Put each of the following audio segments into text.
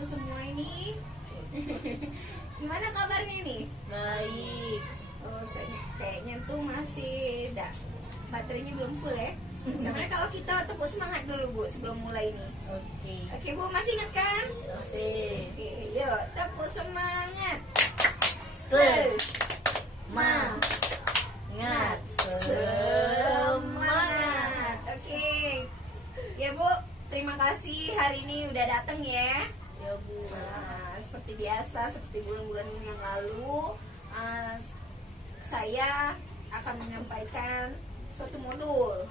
swastiastu semua ini. Gimana kabarnya nih? Baik. Oh, kayaknya tuh masih baterainya belum full ya. Gimana kalau kita tepuk semangat dulu Bu sebelum mulai nih? Oke Bu, masih ingat kan? Masih. Oke, yuk tepuk semangat. Semangat. Oke. Ya Bu, terima kasih hari ini udah datang ya. Ya Bu. Nah, seperti biasa, seperti bulan-bulan yang lalu, saya akan menyampaikan suatu modul.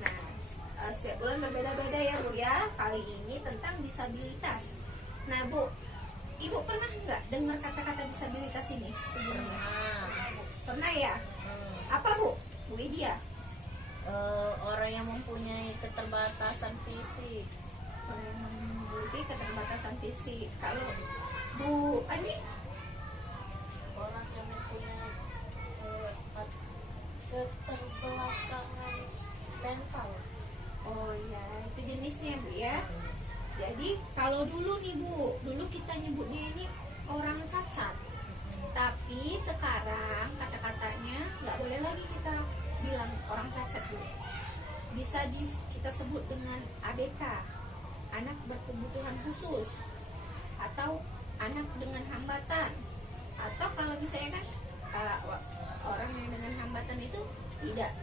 Nah, setiap bulan berbeda-beda ya Bu ya. Kali ini tentang disabilitas. Nah Bu, Ibu pernah nggak dengar kata-kata disabilitas ini sebelumnya? Pernah ya? Apa Bu? Bu Widya? Orang yang mempunyai keterbatasan fisik. Orang yang memiliki keterbatasan fisik. Kalau Bu Ani? Orang yang mempunyai keterbelakangan mental. Oh ya, itu jenisnya Bu ya. Jadi kalau dulu nih Bu, dulu kita nyebutnya ini orang cacat. Tapi sekarang kata-katanya nggak boleh lagi kita bilang orang cacat Bu. Bisa kita sebut dengan ABK, anak berkebutuhan khusus, atau anak dengan hambatan. Atau kalau misalnya kan orang yang dengan hambatan itu tidak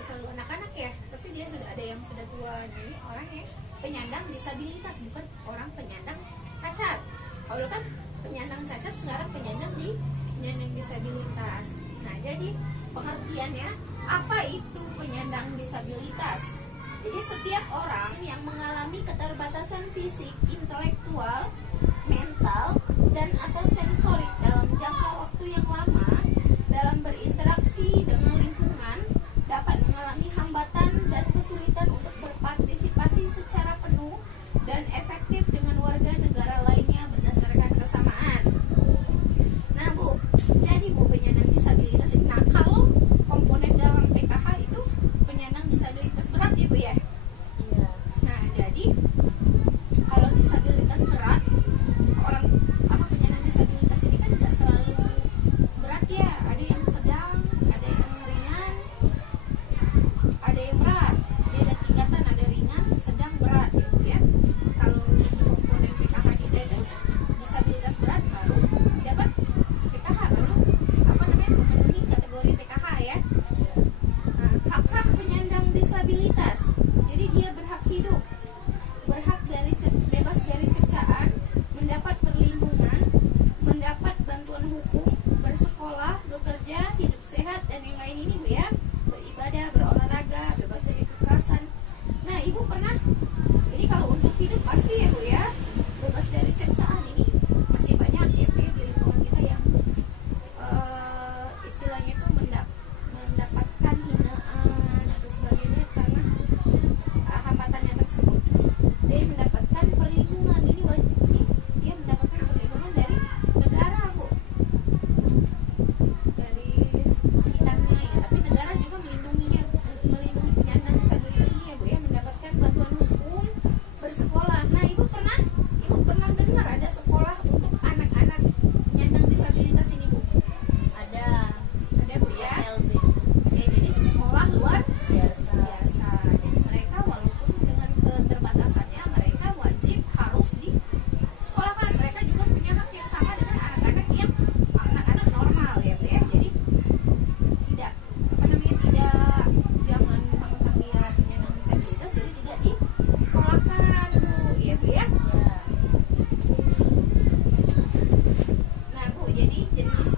selalu anak-anak ya, pasti dia sudah ada yang sudah tua nih, orang yang penyandang disabilitas, bukan orang penyandang cacat. Kalau kan penyandang cacat, sekarang penyandang disabilitas. Nah, jadi pengertiannya apa itu penyandang disabilitas? Jadi setiap orang yang mengalami keterbatasan fisik, intelektual, mental, dan atau sensorik dalam jangka waktu yang lama dalam berinteraksi dengan lingkungan dapat mengalami hambatan dan kesulitan untuk berpartisipasi secara penuh dan efektif dengan warga negara lainnya berdasarkan kesamaan. Nah Bu, jadi Bu penyandang disabilitas ini, nah kalau komponen dalam PKH itu penyandang disabilitas berat ya Bu ya? Iya. Nah jadi kalau disabilitas berat, penyandang disabilitas ini kan tidak selalu berat ya, ada yang sedang, ada yang ringan, ada yang berat. Dia ada tingkatan, ada ringan, sedang, berat gitu ya. Kalau komponen PKH kita itu disabilitas berat baru dapat PKH, baru memenuhi kategori PKH ya. Nah, hak-hak penyandang disabilitas, jadi dia berhak hidup, berhak bebas dari cercaan, mendapat perlindungan, mendapat bantuan hukum, bersekolah, bekerja, hidup sehat, dan yang lain ini Bu ya, beribadah, berolahraga, bebas dari kekerasan. Nah Ibu pernah, ini kalau untuk hidup pasti ya Bu ya, bebas dari cercaan ini masih banyak ya Bu ya, di lingkungan kita yang istilahnya itu mendapatkan hinaan atau sebagainya karena hambatannya tersebut. Dia mendapatkan perlindungan, ini dia mendapatkan perlindungan dari negara Bu, dari sekitarnya ya, tapi negara juga melindungi penyandang disabilitas ini ya Bu ya, mendapatkan bantuan hukum, bersekolah. Nah Ibu pernah dengar ada sekolah untuk anak-anak penyandang disabilitas ini Bu? Ada Bu ya. SLB. Oke, jadi sekolah luar Biasa. Jadi mereka walaupun dengan keterbatasannya, mereka wajib harus disekolahkan. Mereka juga punya hak yang sama dengan anak-anak normal ya Bu ya. Jadi tidak jangan mentang-mentang dia penyandang disabilitas jadi tidak disekolahkan Bu ya Bu ya. Nah Bu, jadi jenis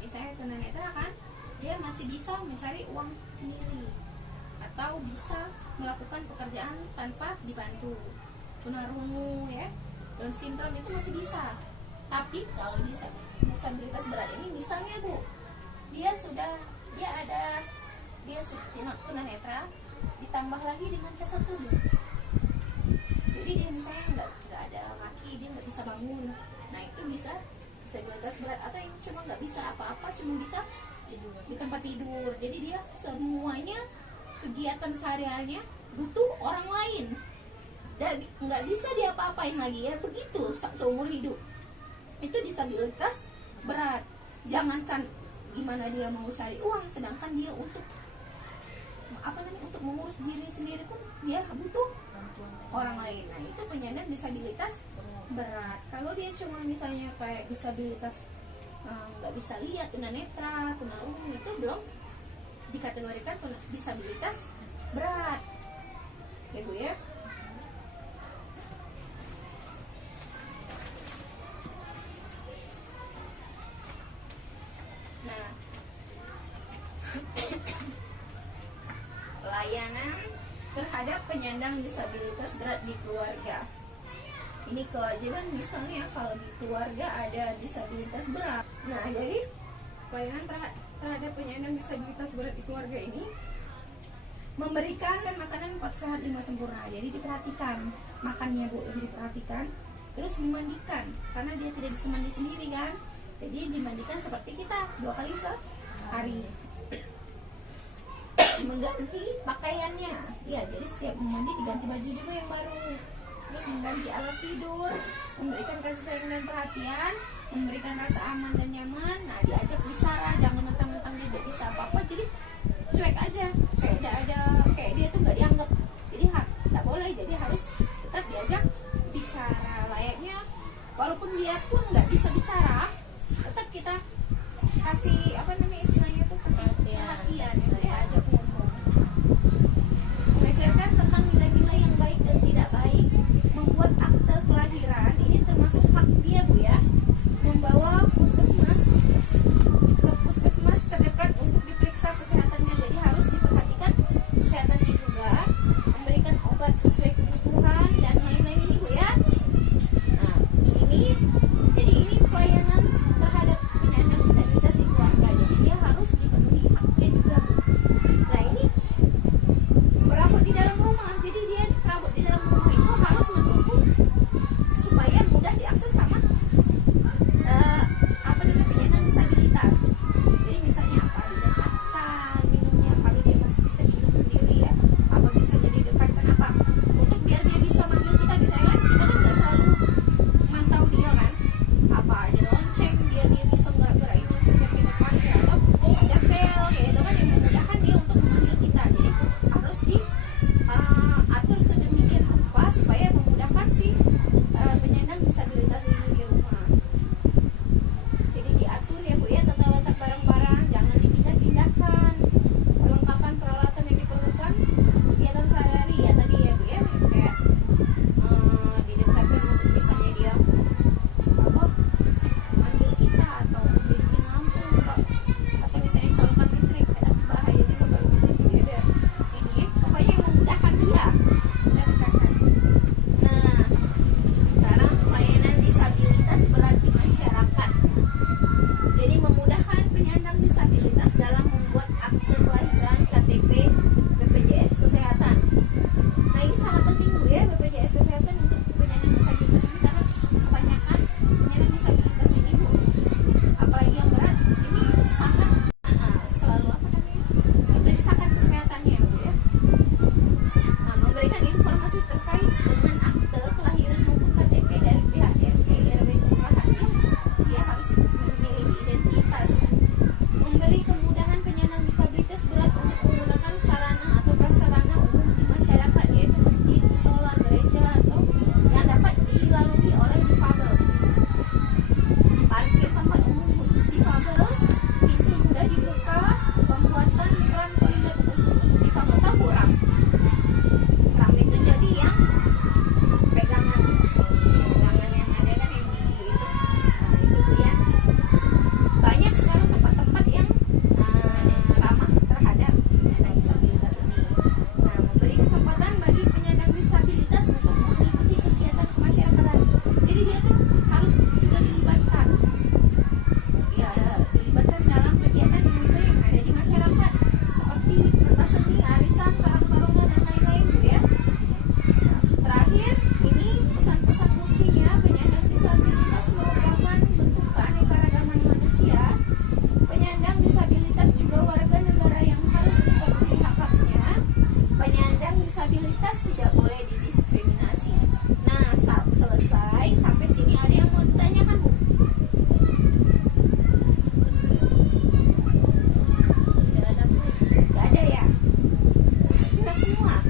misalnya tunanetra kan, dia masih bisa mencari uang sendiri atau bisa melakukan pekerjaan tanpa dibantu. Tunarungu ya, Down syndrome itu masih bisa. Tapi kalau disabilitas berat ini misalnya Bu, dia sudah tunanetra ditambah lagi dengan cacat tubuh. Jadi dia misalnya nggak ada kaki, dia nggak bisa bangun. Nah itu bisa disabilitas berat. Atau yang cuma nggak bisa apa-apa, cuma bisa tidur. di tempat tidur. Jadi dia semuanya kegiatan sehari-harinya butuh orang lain dan nggak bisa dia apa-apain lagi ya, begitu seumur hidup. Itu disabilitas berat. Jangankan gimana dia mau cari uang, sedangkan dia untuk untuk mengurus diri sendiri pun dia butuh Bantuan. orang lain. Nah itu penyandang disabilitas berat. Kalau dia cuma misalnya kayak disabilitas nggak bisa lihat, tunanetra, tunarungu, itu belum dikategorikan disabilitas berat ya Bu ya. Nah pelayanan terhadap penyandang disabilitas berat di keluarga. Ini kewajiban misalnya kalau di keluarga ada disabilitas berat. Nah, jadi pelayanan terhadap penyandang disabilitas berat di keluarga ini memberikan makanan 4 sehat 5 sempurna. Jadi diperhatikan makannya Bu, lebih diperhatikan. Terus memandikan, karena dia tidak bisa mandi sendiri kan. Jadi dimandikan seperti kita 2 kali sehari. Mengganti pakaiannya, ya jadi setiap mandi diganti baju juga yang baru. Terus mengganti alas tidur, memberikan kasih sayang dan perhatian, memberikan rasa aman dan nyaman. Nah diajak bicara, jangan mentang-mentang dia tidak bisa apa-apa jadi cuek aja, kayak tidak ada, kayak dia tuh nggak dianggap. Jadi nggak boleh, jadi harus tetap diajak bicara layaknya. Walaupun dia pun nggak bisa bicara, tetap kita kasih istilahnya tuh kasih perhatian, ya ajak ngomong, mengajarkan tentang nilai-nilai yang baik dan tidak baik, membuat akte kelahiran. Ini termasuk hak dia Bu ya, membawa ke puskesmas terdekat untuk diperiksa kesehatannya. Jadi harus diperhatikan kesehatannya juga, memberikan obat sesuai kebutuhan dan lain-lain ini Bu ya. Nah ini pelayanan terhadap penyandang disabilitas di keluarga. Jadi dia harus dipenuhi haknya juga Bu. Nah ini perawat di dalam rumah. Jadi dia perawat di dalam rumah itu harus mendukung supaya mudah diakses sama penyandang disabilitas. Jadi misalnya apa, didekatkan minumnya, kalau dia masih bisa minum sendiri ya, apa bisa jadi dekatkan apa untuk biar dia bisa manggil kita. Misalnya kita kan nggak selalu mantau dia kan, apa ada lonceng biar dia bisa gerak-gerakin sehingga kita panggil, atau ada bel kayak itu kan yang memudahkan dia untuk memanggil kita. Jadi harus diatur sedemikian rupa supaya memudahkan si penyandang disabilitas ini di rumah. Jadi diatur ya Bu ya, tata letak barang-barang, jangan dipindah-pindahkan, perlengkapan peralatan yang diperlukan kegiatan sehari-hari ya tadi ya Bu ya, kayak didekatkan untuk misalnya dia manggil kita atau bikin lampu atau misalnya colokan listrik, tapi bahaya juga kalau misalnya dia ada ini, pokoknya yang memudahkan dia. Nah sekarang pelayanan disabilitas berat di masyarakat. Jadi memudahkan penyandang disabilitas dalam membuat akte kelahiran, KTP, BPJS Kesehatan. Nah ini sangat penting Bu ya, BPJS Kesehatan untuk penyandang disabilitas ini, karena kebanyakan penyandang disabilitas ini Bu, apalagi yang berat, ini sangat selalu diperiksakan kesehatannya Bu ya. Nah, memberikan informasi terkait dengan akte kelahiran maupun KTP dari pihak RT, RW, kelurahannya, dia harus memiliki identitas. Memberi kemudahan penyandang disabilitas berat untuk menggunakan sarana atau prasarana umum di masyarakat, yaitu masjid, musola, gereja, atau yang dapat dilalui oleh difabel. Parkir tempat umum khusus difabel, pintu mudah dibuka, pembuatan ram toilet khusus untuk difabel. Tahu Bu ram? Ram itu jadi yang disabilitas tidak boleh didiskriminasi. Nah, selesai sampai sini ada yang mau ditanyakan, Bu? Tidak ada, Bu. Gak ada ya? Jelas semua.